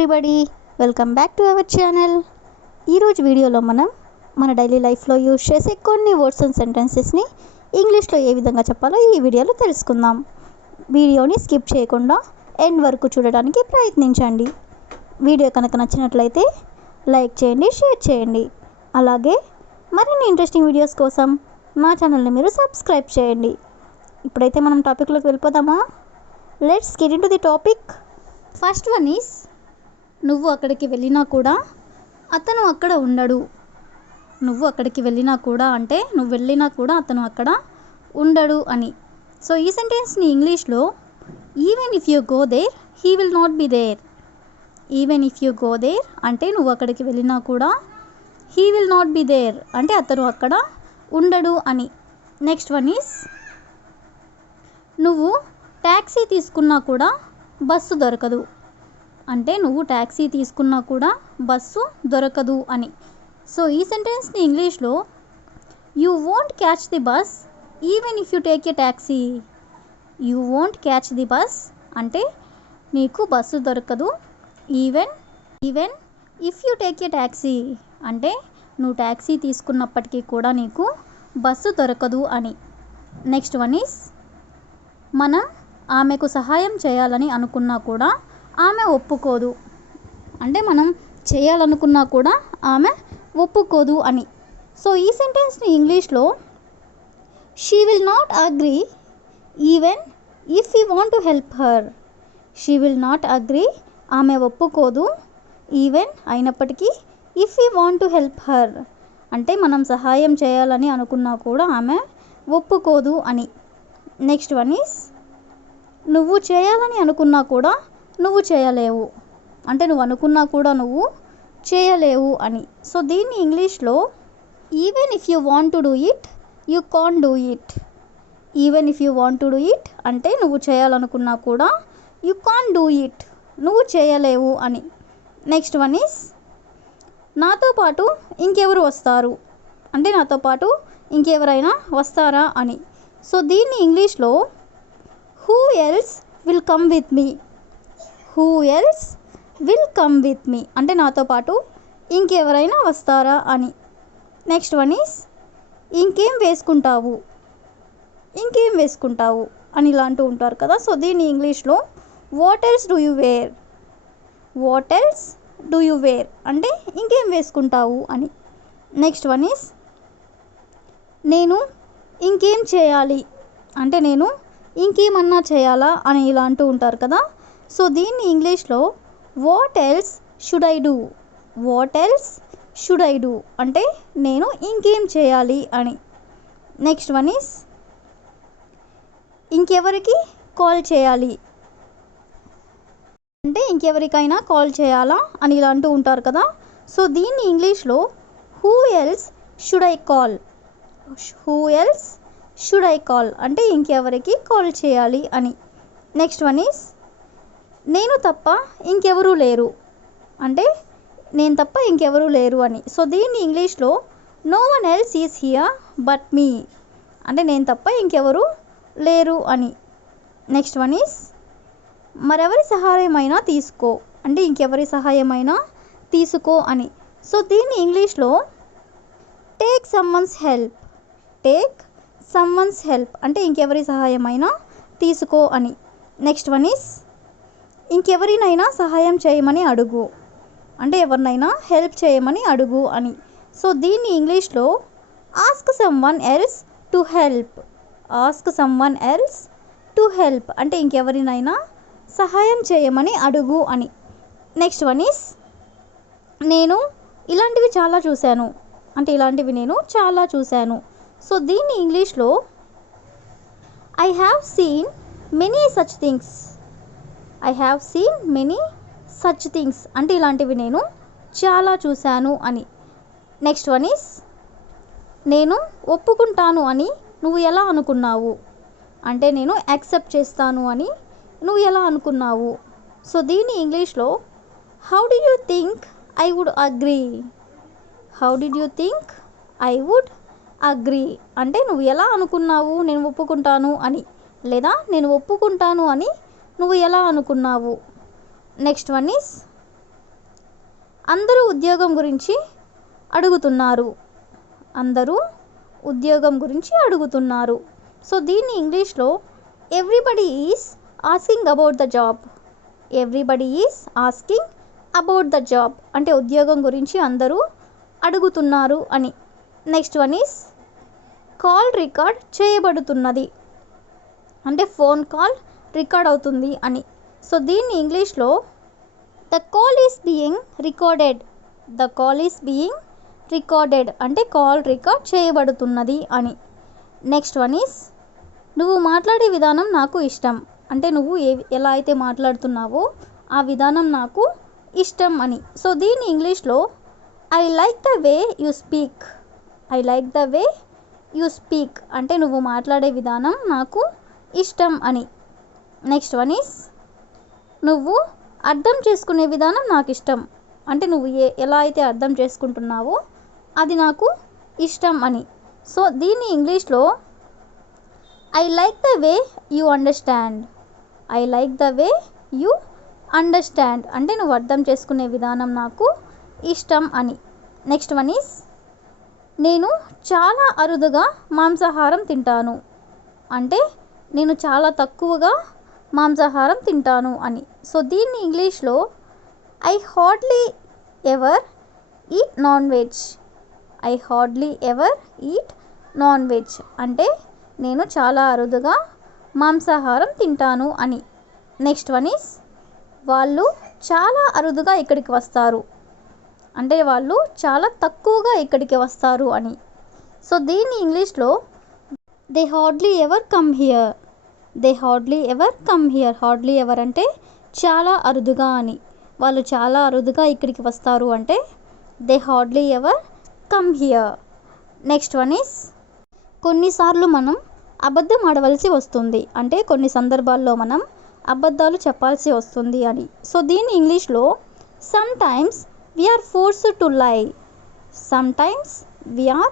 Everybody, welcome back to our channel. ఈరోజు వీడియోలో మనం మన డైలీ లైఫ్లో యూజ్ చేసే కొన్ని వర్డ్స్ అండ్ సెంటెన్సెస్ని ఇంగ్లీష్లో ఏ విధంగా చెప్పాలో ఈ వీడియోలో తెలుసుకుందాం. వీడియోని స్కిప్ చేయకుండా ఎండ్ వరకు చూడడానికి ప్రయత్నించండి. వీడియో కనుక నచ్చినట్లయితే లైక్ చేయండి, షేర్ చేయండి. అలాగే మరిన్ని ఇంట్రెస్టింగ్ వీడియోస్ కోసం మా ఛానల్ని మీరు సబ్స్క్రైబ్ చేయండి. ఇప్పుడైతే మనం టాపిక్లోకి వెళ్ళిపోదామా? Let's get into the topic. First one is, నువ్వు అక్కడికి వెళ్ళినా కూడా అతను అక్కడ ఉండడు. నువ్వు అక్కడికి వెళ్ళినా కూడా అంటే నువ్వు వెళ్ళినా కూడా అతను అక్కడ ఉండడు అని. సో ఈ సెంటెన్స్ని ఇంగ్లీష్లో even if you go there he will not be there. Even if you go there అంటే నువ్వు అక్కడికి వెళ్ళినా కూడా he will not be there అంటే అతను అక్కడ ఉండడు అని. నెక్స్ట్ వన్ ఈస్, నువ్వు ట్యాక్సీ తీసుకున్నా కూడా బస్సు దొరకదు అంటే నువ్వు ట్యాక్సీ తీసుకున్నా కూడా బస్సు దొరకదు అని. సో ఈ సెంటెన్స్ని ఇంగ్లీష్లో you won't catch the bus even if you take a taxi. You won't catch the bus అంటే నీకు బస్సు దొరకదు. Even if you take a taxi అంటే నువ్వు ట్యాక్సీ తీసుకున్నప్పటికీ కూడా నీకు బస్సు దొరకదు అని. నెక్స్ట్ వన్ ఈస్, మనం ఆమెకు సహాయం చేయాలని అనుకున్నా కూడా ఆమె ఒప్పుకోదు అంటే మనం చేయాలనుకున్నా కూడా ఆమె ఒప్పుకోదు అని. సో ఈ సెంటెన్స్ని ఇంగ్లీష్లో she will not agree even if you want to help her. She will not agree ఆమె ఒప్పుకోదు, ఈవెన్ అయినప్పటికీ if you want to help her అంటే మనం సహాయం చేయాలని అనుకున్నా కూడా ఆమె ఒప్పుకోదు అని. నెక్స్ట్ వన్ ఈస్, నువ్వు చేయాలని అనుకున్నా కూడా నువ్వు చేయలేవు అంటే నువ్వు అనుకున్నా కూడా నువ్వు చేయలేవు అని. సో దీన్ని ఇంగ్లీష్లో even if you want to do it you can't do it. Even if you want to do it అంటే నువ్వు చేయాలనుకున్నా కూడా యూ కాంట్ డూ ఇట్ నువ్వు చేయలేవు అని. నెక్స్ట్ వన్ ఈస్, నాతో పాటు ఇంకెవరు వస్తారు అంటే నాతో పాటు ఇంకెవరైనా వస్తారా అని. సో దీన్ని ఇంగ్లీష్లో who else will come with me. Who else will come with me అంటే నాతో పాటు ఇంకెవరైనా వస్తారా అని. నెక్స్ట్ వన్ ఈస్, ఇంకేం వేసుకుంటావు అని ఇలా అంటూ ఉంటారు కదా. సో దీన్ని ఇంగ్లీష్లో what else do you wear. What else do you wear అంటే ఇంకేం వేసుకుంటావు అని. నెక్స్ట్ వన్ ఈస్, నేను ఇంకేం చేయాలి అంటే నేను ఇంకేమన్నా చేయాలా అని ఇలా అంటూ ఉంటారు కదా. సో దీన్ని ఇంగ్లీష్లో what else should I do. What else should I do అంటే నేను ఇంకేం చేయాలి అని. నెక్స్ట్ వన్ ఈస్, ఇంకెవరికి కాల్ చేయాలి అంటే ఇంకెవరికైనా కాల్ చేయాలా అని ఇలా అంటూ ఉంటారు కదా. సో దీన్ని ఇంగ్లీష్లో who else should I call. Who else should I call అంటే ఇంకెవరికి కాల్ చేయాలి అని. నెక్స్ట్ వన్ ఈస్, నేను తప్ప ఇంకెవరూ లేరు అంటే నేను తప్ప ఇంకెవరూ లేరు అని. సో దీన్ని ఇంగ్లీష్లో no one else is here but me అంటే నేను తప్ప ఇంకెవరూ లేరు అని. నెక్స్ట్ వన్ ఈస్, మరెవరి సహాయమైనా తీసుకో అంటే ఇంకెవరి సహాయమైనా తీసుకో అని. సో దీన్ని ఇంగ్లీష్లో take someone's help. Take someone's help అంటే ఇంకెవరి సహాయమైనా తీసుకో అని. నెక్స్ట్ వన్ ఈస్, ఇంకెవరినైనా సహాయం చేయమని అడుగు అంటే ఎవరినైనా హెల్ప్ చేయమని అడుగు అని. సో దీన్ని ఇంగ్లీష్లో ask someone else to help. Ask someone else to help అంటే ఇంకెవరినైనా సహాయం చేయమని అడుగు అని. నెక్స్ట్ వన్ ఈస్, నేను ఇలాంటివి చాలా చూశాను అంటే ఇలాంటివి నేను చాలా చూశాను. సో దీన్ని ఇంగ్లీష్లో I have seen many such things. I have seen many such things అంటే ఇలాంటివి నేను చాలా చూశాను అని. నెక్స్ట్ వన్ ఈస్, నేను ఒప్పుకుంటాను అని నువ్వు ఎలా అనుకున్నావు అంటే నేను యాక్సెప్ట్ చేస్తాను అని నువ్వు ఎలా అనుకున్నావు. సో దీన్ని ఇంగ్లీష్లో how did you think I would agree. How did you think I would agree అంటే నువ్వు ఎలా అనుకున్నావు నేను ఒప్పుకుంటాను అని, లేదా నేను ఒప్పుకుంటాను అని నువ్వు ఎలా అనుకున్నావు. నెక్స్ట్ వన్ ఈస్, అందరూ ఉద్యోగం గురించి అడుగుతున్నారు. అందరూ ఉద్యోగం గురించి అడుగుతున్నారు. సో దీన్ని ఇంగ్లీష్లో everybody is asking about the job. Everybody is asking about the job అంటే ఉద్యోగం గురించి అందరూ అడుగుతున్నారు అని. Next one is call record చేయబడుతున్నది అంటే ఫోన్ కాల్ రికార్డ్ అవుతుంది అని. సో దీన్ని ఇంగ్లీష్లో the call is being recorded. The call is being recorded అంటే కాల్ రికార్డ్ చేయబడుతున్నది అని. నెక్స్ట్ వన్ ఈస్ నువ్వు మాట్లాడే విధానం నాకు ఇష్టం అంటే నువ్వు ఎలా అయితే మాట్లాడుతున్నావో ఆ విధానం నాకు ఇష్టం అని. సో దీన్ని ఇంగ్లీష్లో I like the way you speak. I like the way you speak అంటే నువ్వు మాట్లాడే విధానం నాకు ఇష్టం అని. నెక్స్ట్ వన్ ఈస్ నువ్వు అర్థం చేసుకునే విధానం నాకు ఇష్టం అంటే నువ్వు ఎలా అయితే అర్థం చేసుకుంటున్నావో అది నాకు ఇష్టం అని. సో దీన్ని ఇంగ్లీష్లో I like the way you understand. I like the way you understand అంటే నువ్వు అర్థం చేసుకునే విధానం నాకు ఇష్టం అని. నెక్స్ట్ వన్ ఈస్ నేను చాలా అరుదుగా మాంసాహారం తింటాను అంటే నేను చాలా తక్కువగా మాంసాహారం తింటాను అని. సో దీన్ని ఇంగ్లీష్లో I hardly ever eat non veg. I hardly ever eat non veg అంటే నేను చాలా అరుదుగా మాంసాహారం తింటాను అని. నెక్స్ట్ వన్ ఈస్ వాళ్ళు చాలా అరుదుగా ఇక్కడికి వస్తారు అంటే వాళ్ళు చాలా తక్కువగా ఇక్కడికి వస్తారు అని. సో దీన్ని ఇంగ్లీష్లో they hardly ever come here. They hardly ever come here. Hardly ever అంటే చాలా అరుదుగా అని. వాళ్ళు చాలా అరుదుగా ఇక్కడికి వస్తారు అంటే they hardly ever come here. Next one is కొన్నిసార్లు మనం అబద్ధం ఆడవలసి వస్తుంది అంటే కొన్ని సందర్భాల్లో మనం అబద్ధాలు చెప్పాల్సి వస్తుంది అని. సో దీన్ని ఇంగ్లీష్లో some times we are forced to lie. sometimes we are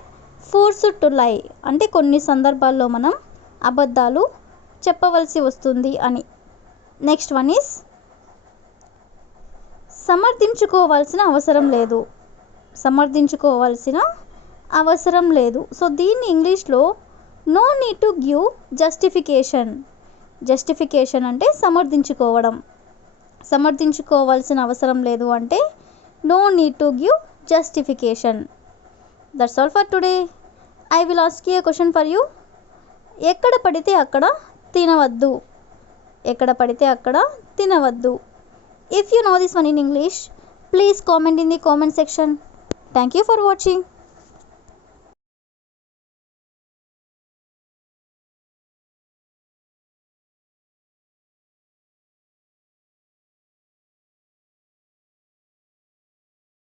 forced to lie అంటే కొన్ని సందర్భాల్లో మనం అబద్ధాలు చెప్పవలసి వస్తుంది అని. నెక్స్ట్ వన్ ఈస్ సమర్థించుకోవాల్సిన అవసరం లేదు. సమర్థించుకోవాల్సిన అవసరం లేదు. సో దీన్ని ఇంగ్లీష్లో no need to give justification. Justification అంటే సమర్థించుకోవడం. సమర్థించుకోవాల్సిన అవసరం లేదు అంటే no need to give justification. That's all for today. I will ask you a question for you. ఎక్కడ పడితే అక్కడ తినవద్దు. ఎక్కడ పడితే అక్కడ తినవద్దు. If you know this one in English, please comment in the comment section. Thank you for watching.